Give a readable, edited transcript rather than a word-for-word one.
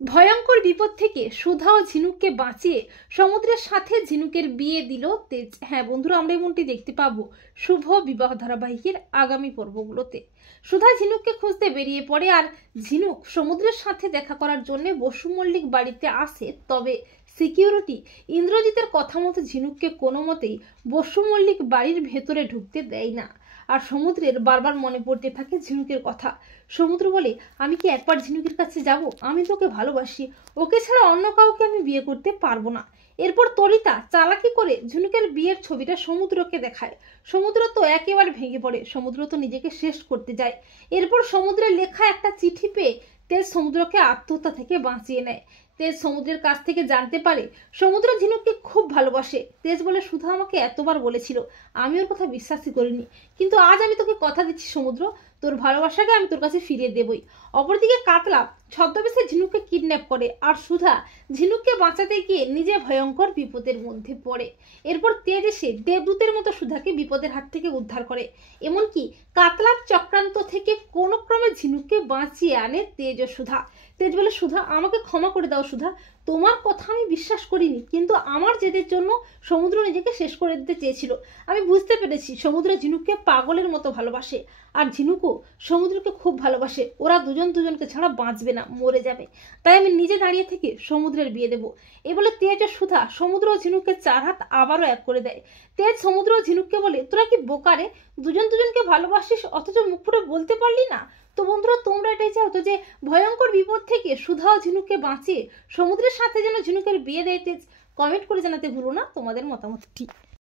ভয়ঙ্কর বিপদ থেকে সুধা ও ঝিনুককে বাঁচিয়ে সমুদ্রের সাথে ঝিনুকের বিয়ে দিল তেজ। হ্যাঁ বন্ধুরা, আমরা এমনটি দেখতে পাবো শুভ বিবাহ ধারাবাহিকের আগামী পর্বগুলোতে। সুধা ঝিনুককে খুঁজতে বেরিয়ে পড়ে আর ঝিনুক সমুদ্রের সাথে দেখা করার জন্য বসু মল্লিক বাড়িতে আসে। তবে সিকিউরিটি ইন্দ্রজিতের কথা মতো ঝিনুককে কোনো মতেই বসু মল্লিক বাড়ির ভেতরে ঢুকতে দেয় না। আর সমুদ্রের বারবার মনে পড়তে থাকে ঝিনুকের কথা। সমুদ্র বলে, আমি কি একবার ঝিনুকের কাছে যাব? আমি তোকে ভালোবাসি, ওকে ছাড়া অন্য কাউকে আমি বিয়ে করতে পারবো না। এরপর তরিতা চালাকি করে ঝিনুকের বিয়ের ছবিটা সমুদ্রকে দেখায়। সমুদ্র তো একেবারে ভেঙে পড়ে, সমুদ্র তো নিজেকে শেষ করতে যায়। এরপর সমুদ্রের লেখা একটা চিঠি পেয়ে তেজ সমুদ্রকে আত্মহত্যা থেকে বাঁচিয়ে নেয়। তেজ সমুদ্রের কাছ থেকে জানতে পারে সমুদ্র ঝিনুককে খুব ভালোবাসে। তেজ বলে, সুধা আমাকে এতবার বলেছিল, আমি ওর কথা বিশ্বাসই করিনি, কিন্তু আজ আমি তোকে কথা দিচ্ছি সমুদ্র, তোর ভালোবাসাকে আমি তোর কাছে ফিরিয়ে দেবই। অপরদিকে কাতলা ছদ্মবেশে ঝিনুককে কিডন্যাপ করে আর সুধা ঝিনুককে বাঁচাতে গিয়ে নিজে ভয়ঙ্কর বিপদের মধ্যে পড়ে। এরপর তেজ এসে দেবদূতের মতো সুধাকে বিপদের হাত থেকে উদ্ধার করে। এমনকি কাতলার চক্রান্ত থেকে কোনো ক্রমে ঝিনুককে বাঁচিয়ে আনে তেজ ও সুধা। তেজ বলে, সুধা আমাকে ক্ষমা করে দাও সুধা, তোমার কথা আমি বিশ্বাস করিনি, কিন্তু আমার জেদের জন্য সমুদ্র নিজেকে শেষ করে দিতে চেয়েছিল। আমি বুঝতে পেরেছি সমুদ্র ঝিনুককে পাগলের মতো ভালোবাসে, আর ঝিনুকও সমুদ্রকে খুব ভালোবাসে। ওরা দুজন দুজনকে ছাড়া বাঁচবে না, মরে যাবে। তাই আমি নিজে দাঁড়িয়ে থেকে সমুদ্রের বিয়ে দেবো। এ বলে তেজ ও সুধা সমুদ্র ও ঝিনুককে 4 হাত আবারও এক করে দেয়। তেজ সমুদ্র ও ঝিনুককে বলে, তোরা কি বোকারে, দুজন দুজনকে ভালোবাসিস অথচ মুখ ফুটে বলতে পারলি না? তো বন্ধুরা, তোমরা এটাই চাও তো যে ভয়ঙ্কর বিপদ থেকে সুধা ও ঝিনুককে বাঁচিয়ে সমুদ্রের সাথে যেন ঝিনুকের বিয়ে দেয় তেজ? কমেন্ট করে জানাতে ভুলো না তোমাদের মতামতটি।